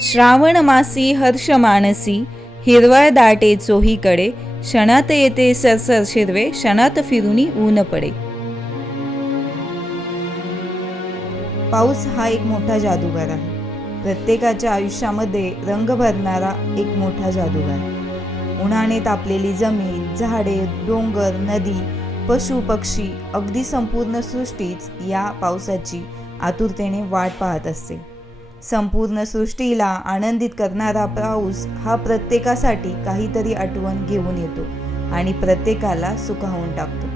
श्रावण मासी हर्ष मानसी, हिरवळ दाटे चोहीकडे, क्षणात येते सरसर शिरवे, क्षणात फिरुनी ऊन पडे. पाऊस हा एक मोठा जादूगार आहे. प्रत्येकाच्या आयुष्यामध्ये रंग भरणारा एक मोठा जादूगार. उन्हाने तापलेली जमीन, झाडे, डोंगर, नदी, पशु पक्षी, अगदी संपूर्ण सृष्टीच या पावसाची आतुरतेने वाट पाहत असते. संपूर्ण सृष्टीला आनंदित करणारा पाऊस हा प्रत्येकासाठी काहीतरी आठवण घेऊन येतो आणि प्रत्येकाला सुखावून टाकतो.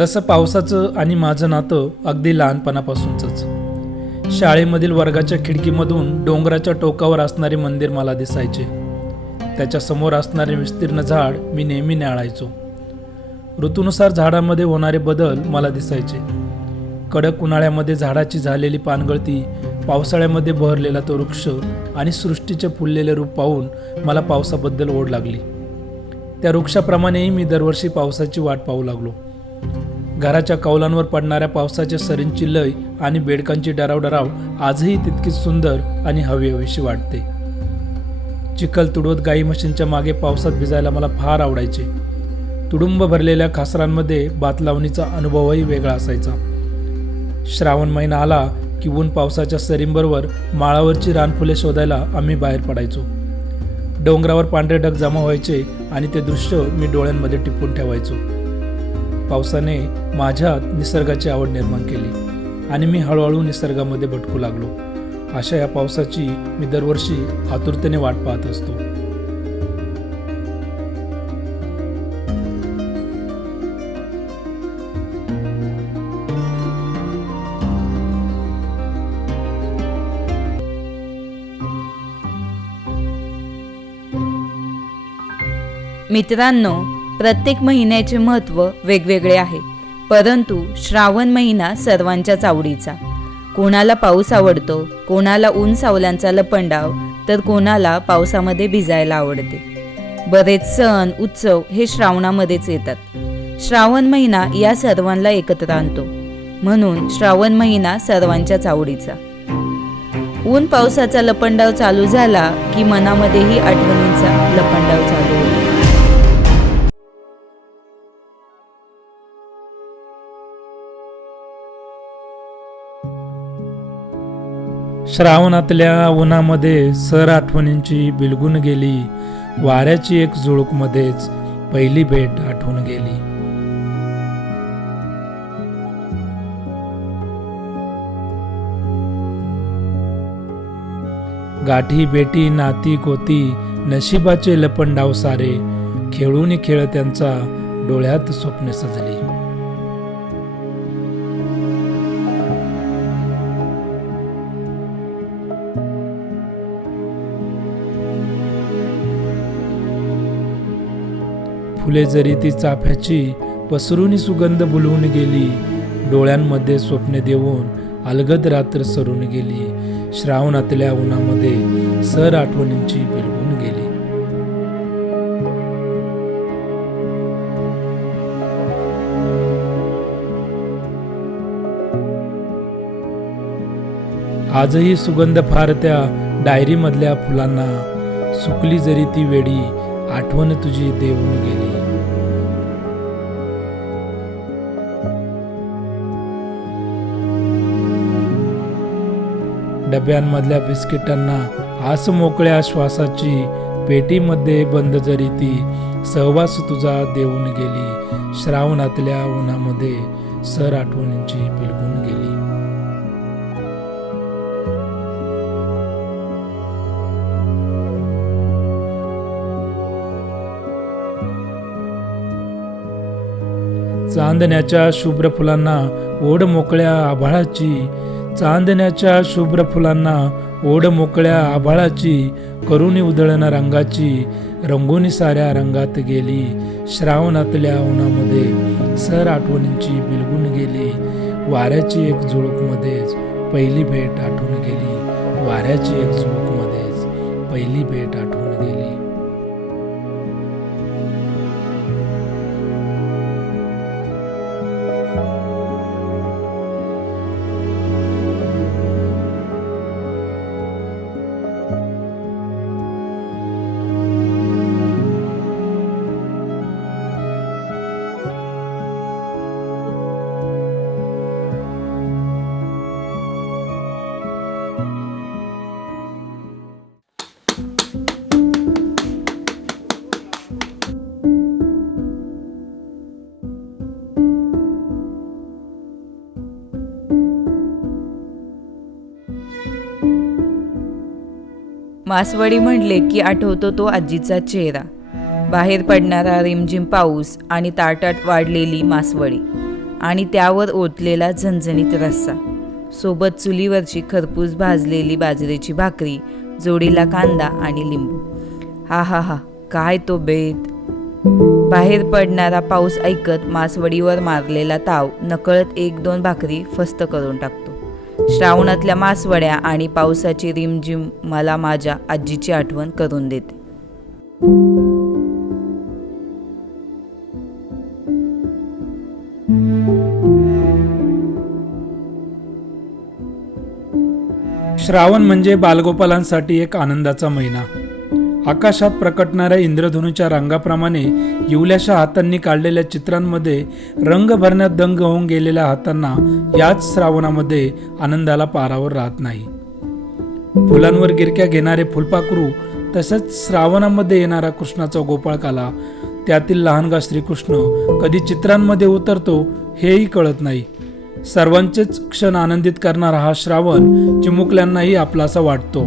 तसं पावसाचं आणि माझं नातं अगदी लहानपणापासूनच. शाळेमधील वर्गाच्या खिडकीमधून डोंगराच्या टोकावर असणारे मंदिर मला दिसायचे. त्याच्या समोर असणारे विस्तीर्ण झाड मी नेहमी न्याहाळायचो. ऋतूनुसार झाडामध्ये होणारे बदल मला दिसायचे. कडक उन्हाळ्यामध्ये झाडाची झालेली पानगळती, पावसाळ्यामध्ये बहरलेला तो वृक्ष आणि सृष्टीचे फुललेले रूप पाहून मला पावसाबद्दल ओढ लागली. त्या वृक्षाप्रमाणेही मी दरवर्षी पावसाची वाट पाहू लागलो. घराच्या कौलांवर पडणाऱ्या पावसाच्या सरींची लय आणि बेडकांची डरावडराव आजही तितकीच सुंदर आणि हवीहवीशी वाटते. चिखल तुडवत गाई म्हशींच्या मागे पावसात भिजायला मला फार आवडायचे. तुडुंब भरलेल्या खासरांमध्ये भात लावणीचा अनुभवही वेगळा असायचा. श्रावण महिना आला की ऊन पावसाच्या सरींबरोबर माळावरची रानफुले शोधायला आम्ही बाहेर पडायचो. डोंगरावर पांढरे ढग जमा व्हायचे आणि ते दृश्य मी डोळ्यांमध्ये टिपून ठेवायचो. पावसाने माझ्यात निसर्गाची आवड निर्माण केली आणि मी हळूहळू निसर्गामध्ये भटकू लागलो. अशा या पावसाची मी दरवर्षी आतुरतेने वाट पाहत असतो. मित्रांनो, प्रत्येक महिन्याचे महत्त्व वेगवेगळे आहे, परंतु श्रावण महिना सर्वांच्याच आवडीचा. कोणाला पाऊस आवडतो, कोणाला ऊन सावल्यांचा लपंडाव, तर कोणाला पावसामध्ये भिजायला आवडते. बरेच सण उत्सव हे श्रावणामध्येच येतात. श्रावण महिना या सर्वांना एकत्र आणतो, म्हणून श्रावण महिना सर्वांच्याच आवडीचा. ऊन पावसाचा लपंडाव चालू झाला की मनामध्येही आठवणींचा लपंडाव चालू होतो. श्रावणातल्या उन्हामध्ये सर आठवणींची बिलगून गेली. वाऱ्याची एक झुळूकमध्येच पहिली भेट आठवून गेली. गाठी बेटी नाती गोती, नशिबाचे लपंडाव सारे, खेळून खेळ त्यांचा डोळ्यात स्वप्ने सजली. फुले जरी ती चाफ्याची पसरून सुगंध बुलवून गेली. डोळ्यांमध्ये स्वप्ने देऊन अलगद रात्र सरून गेली. श्रावणातल्या उन्हामध्ये सर आठवणींची बिलगून गेली. आजही सुगंध फार त्या डायरी मधल्या फुलांना. सुकली जरी ती वेडी, आठवण तुझी देऊन गेली. डब्यांमधल्या बिस्किटांना आस मोकळ्या श्वासाची, पेटीमध्ये बंद जरी ती सहवास तुझा देऊन गेली. श्रावणातल्या उन्हामध्ये सर आठवणींची बिलगून गेली. चांदण्याच्या शुभ्र फुलांना ओढ मोकळ्या आभाळाची, चांदण्याच्या शुभ्र फुलांना ओढ मोकळ्या आभाळाची, करुणी उधळण रंगाची, रंगोनी साऱ्या रंगात गेली. श्रावणातल्या उन्हामध्ये सर आठवणींची बिलगून गेली. वाऱ्याची एक झुळूक मध्येच पहिली भेट आठवून गेली. वाऱ्याची एक झुळूक मध्येच पहिली भेट आठवून गेली. मासवडी म्हणले की आठवतो तो आजीचा चेहरा, बाहेर पडणारा रिमझिम पाऊस आणि ताटात वाढलेली मासवडी आणि त्यावर ओतलेला झणझणीत रस्सा, सोबत चुलीवरची खरपूस भाजलेली बाजरीची भाकरी, जोडीला कांदा आणि लिंबू. हा हा हा, काय तो बेत. बाहेर पडणारा पाऊस ऐकत मासवडीवर मारलेला ताव नकळत 1-2 भाकरी फस्त करून टाकतो. श्रावणातल्या मासवड्या आणि पावसाची रिमझिम मला माझ्या आजीची आठवण करून देते. श्रावण म्हणजे बालगोपालांसाठी एक आनंदाचा महिना. आकाशात प्रकटणाऱ्या इंद्रधनुच्या रंगाप्रमाणे येवल्याशा हातांनी काढलेल्या चित्रांमध्ये रंग भरण्यात दंग होऊन गेलेल्या हातांना याच श्रावणामध्ये आनंदाला पारावर राहत नाही. फुलांवर गिरक्या घेणारे फुलपाखरू, तसंच श्रावणामध्ये येणारा कृष्णाचा गोपाळकाला, त्यातील लहानगा श्रीकृष्ण कधी चित्रांमध्ये उतरतो हेही कळत नाही. सर्वांचेच क्षण आनंदित करणारा हा श्रावण चिमुकल्यांनाही आपलासा वाटतो.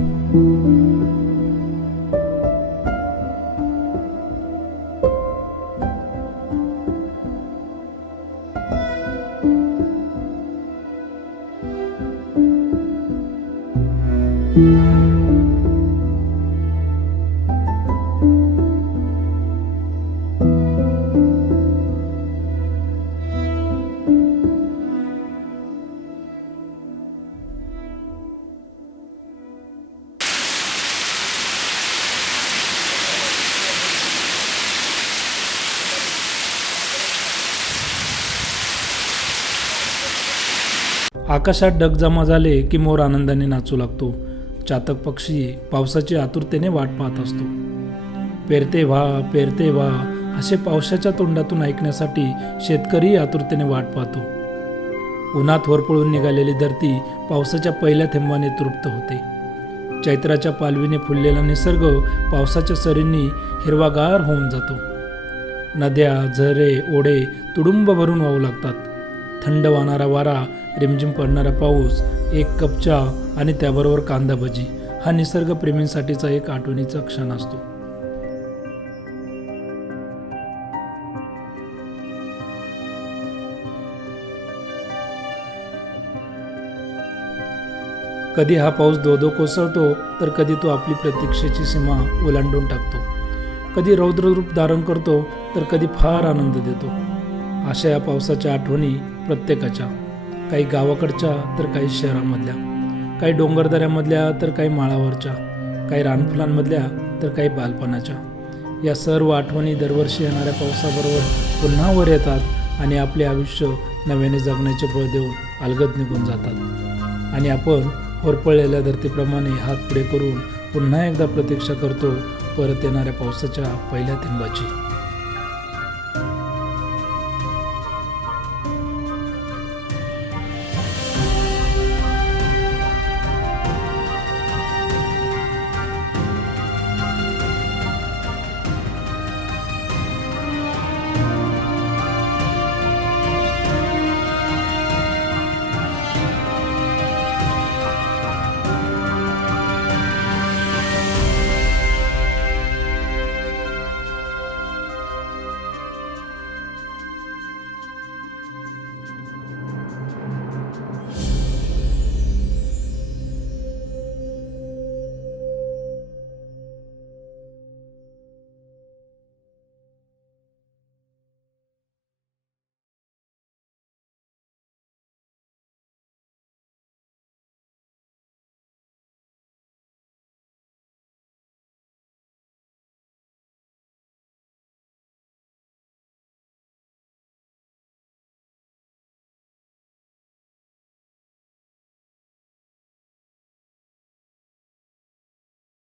आकाशात ढग जमा झाले की मोर आनंदाने नाचू लागतो. चातक पक्षी पावसाची आतुरतेने वाट पाहत असतो. पेरते व्हा असे पावसाच्या तोंडातून ऐकण्यासाठी शेतकरी आतुरतेने वाट पाहतो. उन्हात होरपळून निघालेली धरती पावसाच्या पहिल्या थेंबाने तृप्त होते. चैत्राच्या पालवीने फुललेला निसर्ग पावसाच्या सरींनी हिरवागार होऊन जातो. नद्या, झरे, ओढे तुडुंब भरून वाहू लागतात. थंड वाहणारा वारा, रिमझिम पडणारा पाऊस, एक कप चहा आणि त्याबरोबर कांदा भजी हा निसर्गप्रेमींसाठीचा एक आठवणीचा क्षण असतो. कधी हा पाऊस धो कोसळतो, तर कधी तो आपली प्रतीक्षेची सीमा ओलांडून टाकतो. कधी रौद्र रूप धारण करतो, तर कधी फार आनंद देतो. अशा या पावसाच्या आठवणी प्रत्येकाच्या, काही गावाकडच्या तर काही शहरामधल्या, काही डोंगरदऱ्यामधल्या तर काही माळावरच्या, काही रानफुलांमधल्या तर काही बालपणाच्या. या सर्व आठवणी दरवर्षी येणाऱ्या पावसाबरोबर पुन्हा वर येतात आणि आपले आयुष्य नव्याने जगण्याचे बळ देऊन अलगद निघून जातात. आणि आपण होरपळलेल्या धरतीप्रमाणे हात पुढे करून पुन्हा एकदा प्रतीक्षा करतो परत येणाऱ्या पावसाच्या पहिल्या थेंबाची.